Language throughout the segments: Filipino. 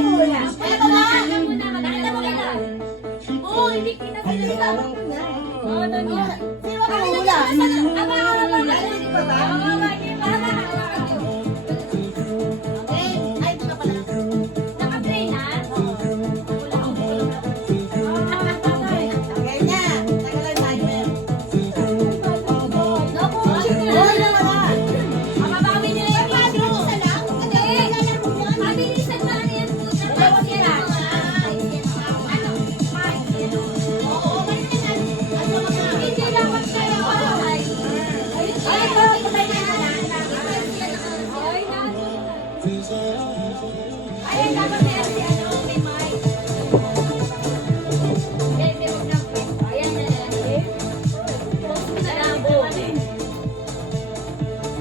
hula. Kaya ka ba? Nakita mo kailan? Oo, hindi kita sinasama ko na. Oo, doon yan. Sino ka hula? Narinig ko ba? Okay, ay, ito na pala. Naka-play na? Okay na, tagalan natin. Mababawi nila yung video. Mabilisan na yan po. Tapos yan ang mga ano, hindi dapat kayo. Ay, patay na na. Ay, dapat meron si ano, may mic. Hindi, huwag na. Ayan na lang.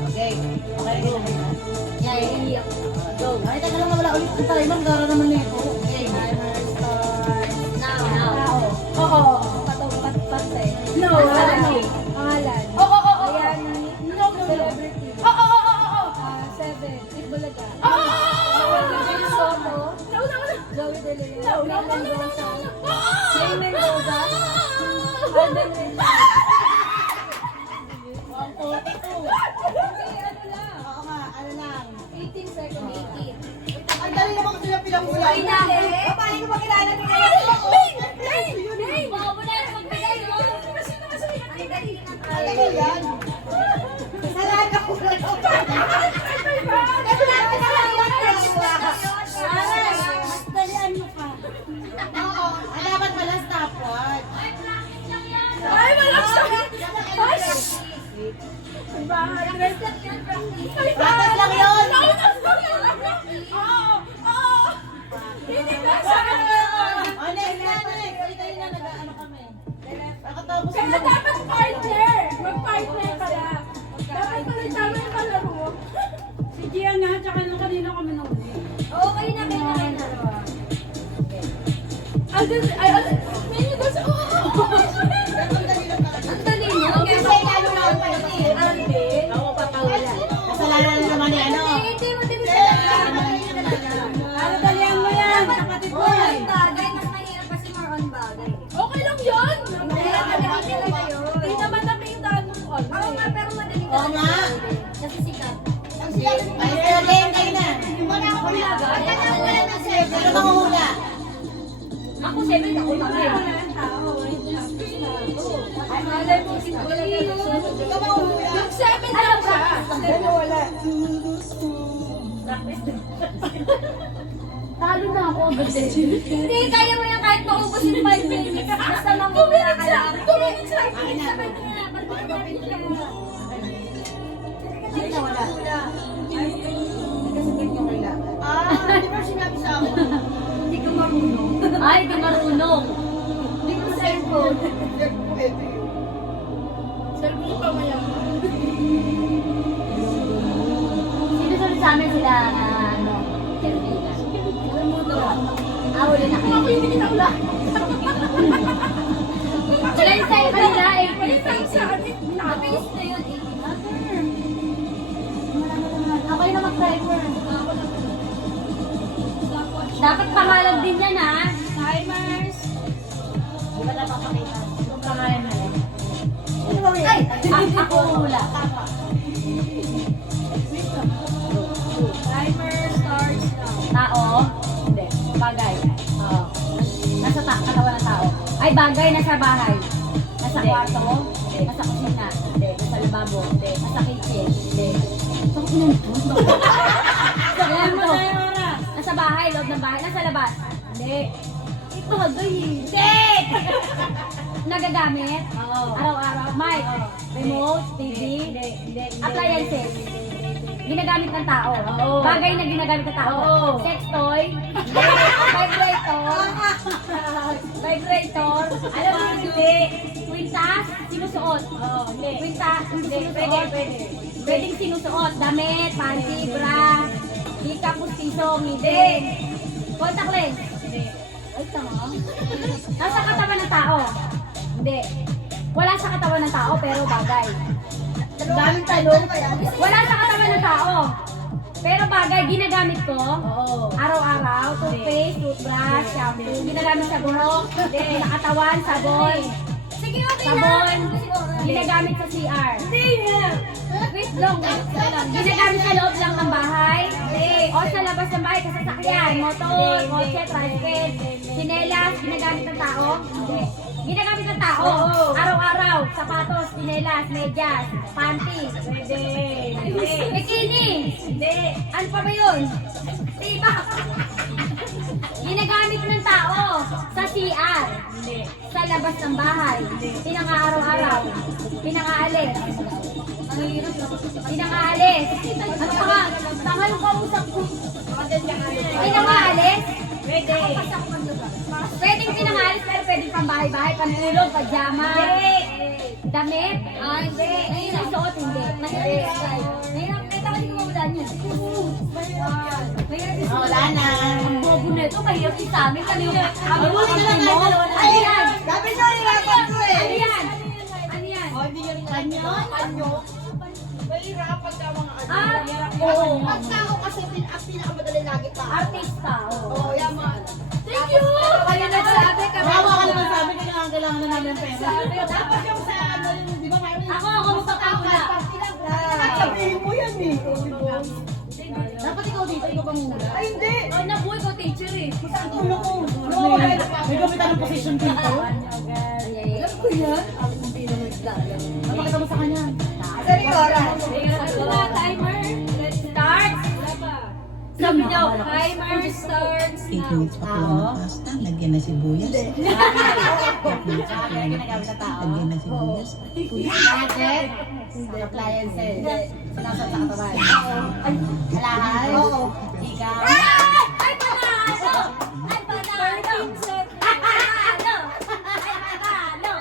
Okay. Okay na. Yeah, iiyak. Go. Ay, teka lang, wala ulit yung timer. Gara naman na ito. Okay, timer start. Now. Oo. Patay. No. Pangalan. Oo. Ayan. No. Celebrity. Oo. 7. Itbulaga. Oo. Soto. No. Joey De Leon. No. Mendoza. Jay Mendoza. Alden Reyes. Oo nga, ano lang. 18 seconds. 18. Ang dali naman kasi yung pinamula. Ay, dali. Paano ko makilala nila? Wow, wala na magbigay, no? Ay, dali na. Talaga yan. Salaga ko na ito. Dalian mo ka. Oo. Dapat pala stopwatch. Ay, wala siya. Practice lang yun. Oh, next. Tayo na, nag-ano kami. Nakatapos Kaya na. dapat partner. Mag-partner pala. Dapat pala tama yung kalaro. Si Gian nga, tsaka nung kanina kami nung Oo, kayo na. Menu daw sa Ang dali niyo. Kasi lalo na ako pala ako papawala. Kasalanan na naman ni ano. Hindi mo din Ano dalian mo yan? Kapatid mo yan. bagay, mas mahirap kasi more on bagay. Okay lang yun. Kaya madali talaga yun. Hindi naman nakita nung Oo nga, pero madali Oo talaga. nga. Kasi sikat. Ay, pero game kayo na. Wala ako hula. Wala na sir. Ano bang hula? Ako 7 ako lang. Ay, malay mo, wala na Ikaw bang hula? Yung 7 lang siya. Ano wala? Talo na ako agad eh. Hindi, kaya mo yan kahit maubos yung 5 minutes. Basta mamula ka lang. 2 minutes lang. Ay, nawala. Ay, kasi ganyan kailangan. Di ba sinabi sa ako? Hindi ka marunong. Ay, di marunong. Hindi ko cellphone. Pwede yun. Cellphone pa maya. Sinusunod sa amin sila, ano, kaibigan. Huli na kayo. Ako hindi kita ula. Wala yung sa'yo kanila, Sa 80. atin. Mabilis na yun, 80. Ako yung mag-driver. Dapat pangalan din yan, ha? Timers. Di ba napapakita? Kung pangalan na lang. Ano ba Ay! Ako hula. Timer starts now. Tao? Hindi. Bagay. Oo. Nasa katawan ng tao. Ay, bagay. Nasa bahay. Nasa kwarto. Hindi. Nasa kusina. Hindi. Nasa lababo. Hindi. Nasa kitchen. Hindi. Saan ko pinunod? Ayan mo. Nasa bahay. Loob ng bahay. Nasa labas. Hindi. Ito, bagay. Hindi! Nagagamit? Oo. Araw-araw. Mic. Remote. TV. Appliances. Ginagamit ng tao. Oo. Bagay na ginagamit ng tao. Oo. Sex toy. Vibrator. Vibrator. Alam mo, hindi. Kwintas. Sinusuot. Oo, hindi. Kwintas. Hindi sinusuot. Pwede. Pwedeng sinusuot. Damit, panty, bra. Hika, pustisong. Hindi. Contact lens. Hindi. Ay, tama. Nasa katawan ng tao. Hindi. Wala sa katawan ng tao pero bagay. Daming tanong kaya. Wala sa katawan ng tao. Pero bagay, ginagamit ko. Oo. Araw-araw, toothpaste, toothbrush, shampoo. Ginagamit sa buhok, sa katawan, sabon. Sige, okay Sabon. Ginagamit sa CR. Hindi nga. Wait long. Ginagamit sa loob lang ng bahay. O sa labas ng bahay, kasasakyan, motor, kotse, tricycle, sinelas, ginagamit ng tao. Hindi. Ginagamit ng tao. Araw-araw, sapatos, sinelas, medyas, panties. Bikini. Hindi. Ano pa ba yun? Diba? Ginagamit ng tao sa CR. Hindi. Sa labas ng bahay. Pinang-araw-araw. Pinang-aalis. Pinang-aalis. At saka, tanga yung kausap ko. Pinang-aalis. Pwede. Pwedeng pinang-aalis pero pwedeng pang bahay-bahay, pantulog, pajama. Damit. Hindi. Ngayon ang suot, hindi. Mahirap. Mahirap. Kahit ako hindi ko mamulan yan. Mahirap. Wala na. Ang bobo na ito, mahirap din sa amin. Ano yung Mabuti na lang tayo dalawa na. Ano yan? Sabi nyo, nirapan ko eh. Ano yan? Ano yan? Hindi yan kanyo. Kanyo. Mahirapan ka mga ano. Oo. Pag tao kasi ang pinakamadali lagi pa. Artista. Oo. Oo, yan mga. Thank you! Kaya nagsabi ka. Bawa ka naman sabi ko na kailangan na namin ng pera. Dapat yung sa ano, di ba mayroon Ako magpapakula. sabihin mo yan eh. Dapat ikaw dito, ikaw pang muna. Ay, hindi. Oh, nabuhay ko teacher eh. Saan tulong ko? No, may gamitan ng position dito. Alam ko yan. Ang hindi na naglalang. Napakita mo sa kanya. Sari oras. Timer. Let's start. Sabi niyo, timer starts 8 now. minutes pa kulang ng pasta, lagyan na sibuyas. 8 minutes pa kulang ng pasta, lagyan na sibuyas. Gadget. Appliances. Sinasat sa katawan. Alahay. Oo. Ikaw. Ay, panalo! Ay, panalo! Ay, panalo! Ay, panalo!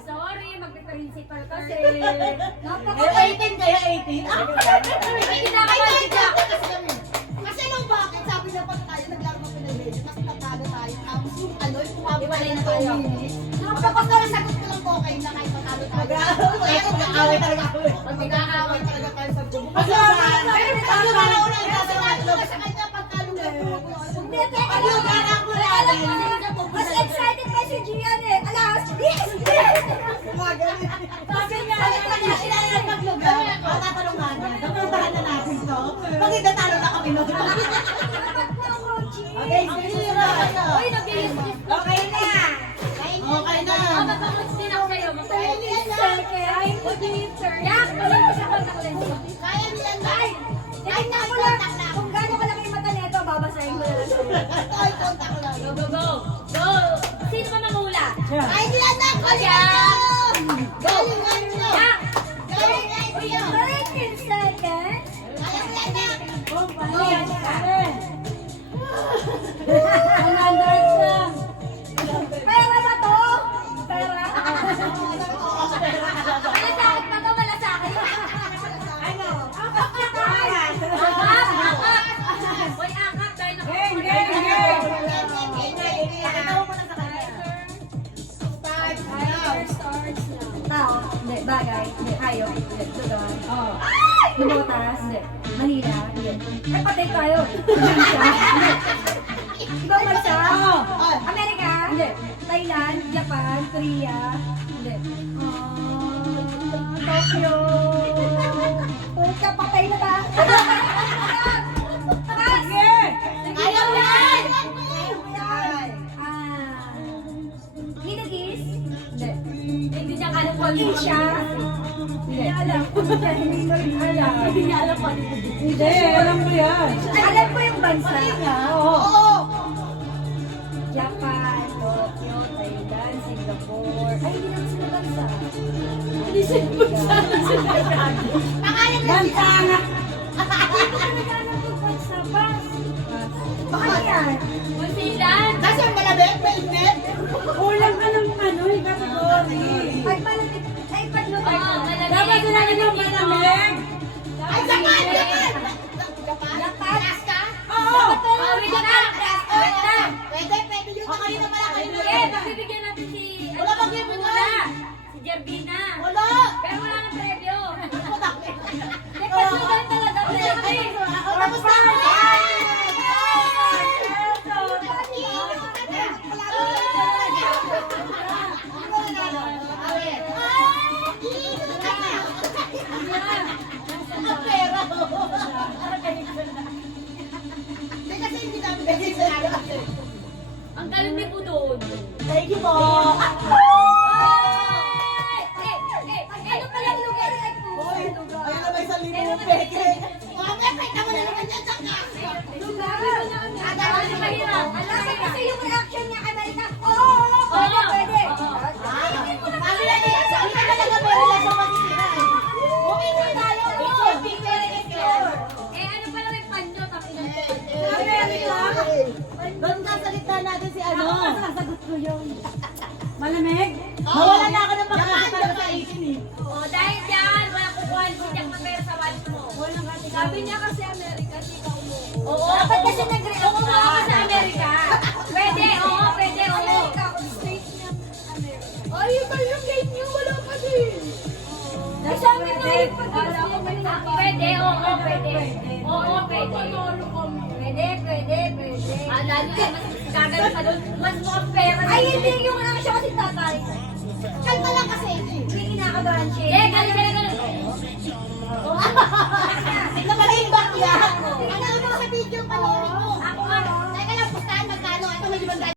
Sorry, magpe-principal kasi. Kaya 18, kaya 18. Ay, kinakabahan ka. Kasi nung bakit, sabi na pag tayo naglaro ng pinag-radio, kasi natalo tayo. Tapos yung ano, yung Iwalay na ng tayo. minutes. Kapag sagot ko lang okay na kahit matalo tayo. Mag-aaway talaga ako. Mag-aaway talaga tayo sa gubo. Pero may talo na ako na ito. Sa kanya, pagkalo na po. Hindi, teka lang. Mas excited pa si Gian eh. Alas, yes! Sabi niya, tatanong nga niya, tatanong na natin to. Pag hindi talo na kami nun. Okay, sige na. Uy, nag-iisip. Okay na. Okay na. Magpapunts din ako kayo. Ay, producer. Yak, pagin mo siya contact lens. Kaya nila na. Tingnan ko lang kung gano'n kalaki yung mata nito, babasahin ko na lang. Ay, contact lang. Go, go, go. Go. Sino ba mamula? Ay, nila na. Galingan nyo. Yak. Galingan nyo. 13 seconds. Kaya nila na. Ano yan ka? 100 lang. Pera ba to? Pera. Malasakit pa to, malasakit. Ano? Akap. Uy, akap. Dahil na Pakita mo muna sa kanya. Start now. Tao. Hindi. Bagay. Hindi. Hayop. Hindi. Lugar. Lumotas. Hindi. Manila. Hindi. Ay, patay tayo. Hindi. Ibang bansa. Amerika. Hindi. Thailand. Japan. Korea. Hindi. Tokyo. Puta, patay na ba? Ayaw yan! Middle East? Hindi. Hindi niya alam kung ano Asia? Hindi alam. Hindi mo rin alam. Hindi niya alam kung ano Hindi, alam ko yan. Alam ko yung bansa. Oo! Japan, Tokyo, Thailand, Singapore. Ay, hindi naman sila bansa. Hindi sila bansa. Pangalan na Bansa siya! nga. Hindi ko talaga alam kung bansa ba. Baka yan. New Zealand. Kasi malamig, mainit. Kulang ka ng ano, yung category. Ay, malamig. Ay, paglubay. Dapat sila yung malamig. Ay, Japan! Japan! Japan. Alaska? Oo. Wait lang. Wait lang. Pwede, pwede yun. Kayo na pala, kayo na. Sige, pagbibigyan natin si... Wala bang game Muna. na? Si Jervina. Wala! Pero wala nang premyo. Wala. Nagpatlugan talaga Ang galing ko doon. Thank you po. Ano pala ang lugar ay po? Ayun na may sa libo, peke. Mamaya, peke mo na naman dyan sa ka. Kasi yung reaction niya kay Marika, pwede, pwede. Sabi na niya, sabi na talaga may relasyon masisira eh. Bumili tayo. Picture. Eh, ano pala may panyo? Tapos na ito. Doon ka sa gitna natin si ano. Sasagot ko yun. Malamig? Nawala na ako ng pagkakita talaga sa 18 eh. Oh, dahil dyan, wala kukuha si Jack na pera sa wallet mo. Sabi niya kasi Amerika, chika mo. Oo, dapat kasi nag-react ka sa Amerika. Pwede, oo, pwede, oo. Amerika, state niya Amerika. Ay, iba yung gate niyo, wala pa din. Sabi nga yung pag-alas niya, Pwede, oo, pwede. Oo, pwede. Pwede. Ah, lalo na, mas gagawin pa doon. Mas mukhang pera. Ay, hindi yung reaction